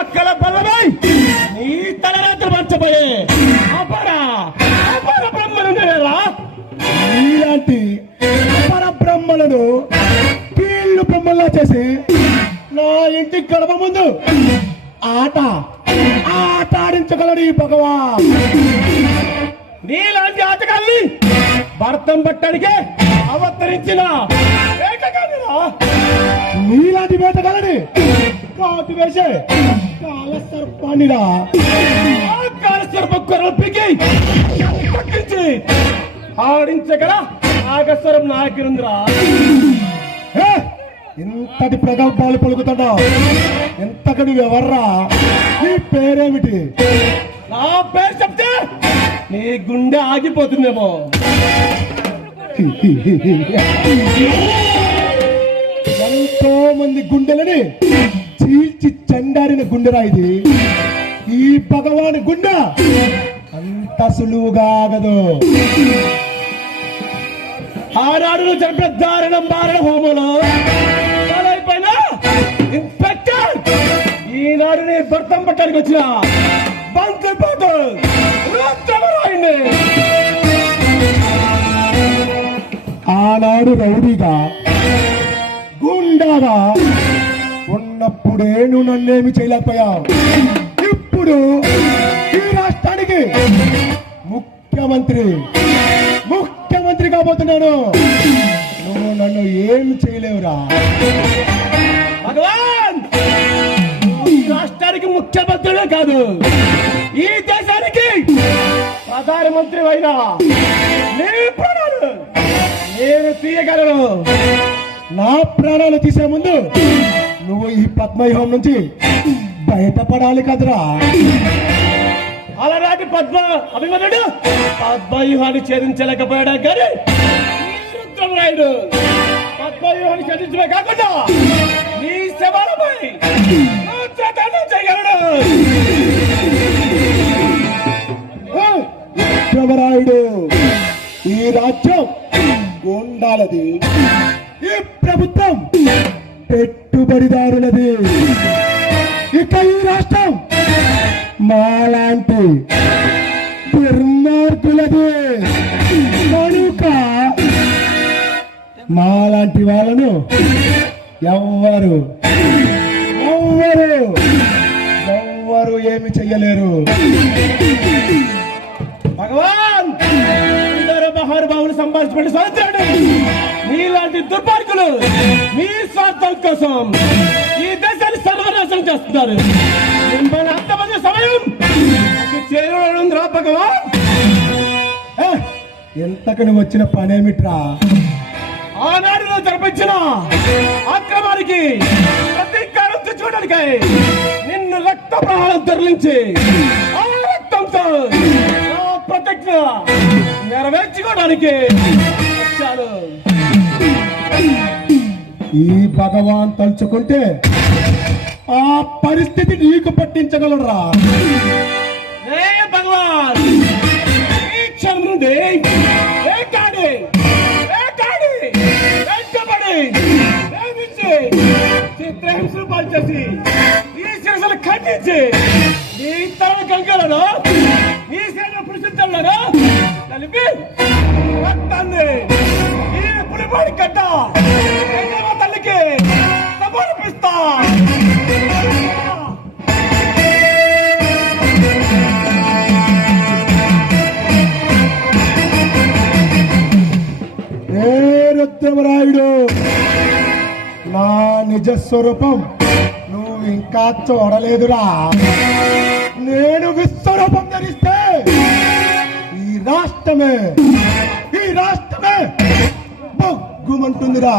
అక్కల బలమై నీ తలరాత్రి మర్చిపోయే అపర బ్రహ్మను నేనేరా. నీలాంటి అపర బ్రహ్మలను కీళ్ళు బొమ్మల్లా చేసి నా ఇంటి గడప ముందు ఆట ఆడించగలడు ఈ భగవాన్. నీలాంటి ఆటగాల్ని భర్తం పట్టడానికే అవతరించిన వేటగాడిరా. నీలాంటి వేటగాలని కాటు వేసే కాలసర్పానిరా. కాలసర్ప కొరల్పికి పక్కించి ఆడించగల నాగస్వరం నాకిరుందిరా. ఇంతటి ప్రగల్భాలు పలుకుతున్నావు, ఎంతకని ఎవర్రా? నీ పేరేమిటి? నా పేరు చెప్తే నీ గుండె ఆగిపోతుందేమో. ఎంతో మంది గుండెలని చీల్చి చెండారిన గుండెరా ఇది. ఈ భగవాన్ గుండె అంత సులువుగా ఆగదు. ఆనాడు జరిపిన దారుణం మారణ హోమంలో అయిపోయినా ఇన్స్పెక్టర్ ఈనాడు నీ భర్తం పట్టడానికి వచ్చిన బంతిపోతు ఆనాడు రౌడీగా గుండాగా ఉన్నప్పుడే నువ్వు నన్నేమి చేయలేకపోయావు. ఇప్పుడు ఈ రాష్ట్రానికి ముఖ్యమంత్రి కాబోతున్నాను. నువ్వు నన్ను ఏం చేయలేవురా భగవాన్. ఈ రాష్ట్రానికి ముఖ్యమంత్రినే కాదు, ఈ దేశానికి ప్రధానమంత్రి అయినా నీ ప్రాణాలు నేను తీయగలను. నా ప్రాణాలు తీసే ముందు నువ్వు ఈ పద్మవ్యూహం నుంచి బయటపడాలి కదరా. అలనాటి అభిమన్యుడు పద్మవ్యూహాన్ని ఛేదించలేకపోయాడా కానీ రుద్రమరాయుడు పద్మవ్యూహాన్ని ఛేదించడమే కాకుండా నీ శవాలపై చేయగలడు. రుద్రమరాయుడు ఈ రాజ్యం గుండాలది, ఈ ప్రభుత్వం పెట్టుబడిదారులది, ఇక ఈ రాష్ట్రం మాలాంటి దుర్మార్గులది. కనుక మాలాంటి వాళ్ళను ఎవ్వరు ఏమి చెయ్యలేరు. భగవాన్ అందరూ మహానుభావులు సంపాదించుకుని స్వాతంత్రాడు. నీలాంటి దుర్మార్గులు మీ స్వార్థం కోసం ఈ దేశాన్ని సర్వనాశనం చేస్తున్నారు. మిమ్మల్ని అంతమంది సమయం చేరుందిరా భగవాన్. ఎంతకని వచ్చిన పనేమిట్రా? ఆనాడులో జరిపించిన అక్రమానికి ప్రతీకారం తెచ్చుకోవడానికి నిన్ను రక్త ప్రవాహం తరలించి ఆ రక్తంతో ప్రతిజ్ఞ నెరవేర్చుకోవడానికి వచ్చాను. ఈ భగవాన్ తలుచుకుంటే ఆ పరిస్థితి నీకు పట్టించగలరా? భగవాన్ ఈ క్షణం నుండి వేటాడి వెంటబడి వేధించి చిత్రహింసలు పాల్చేసి ఈ శిరసలు ఖండించి నీ తల కంకలను ఈ శరీర పురుషులను కలిపి రక్తాన్ని ఈ పులిపాడి కట్ట తల్లికి సమర్పిస్తా. రుద్రమరాయుడు, నా నిజ స్వరూపం నువ్వు ఇంకా చూడలేదురా. నేను విశ్వరూపం ధరిస్తే ఈ రాష్ట్రమే బొగ్గుమంటుందిరా.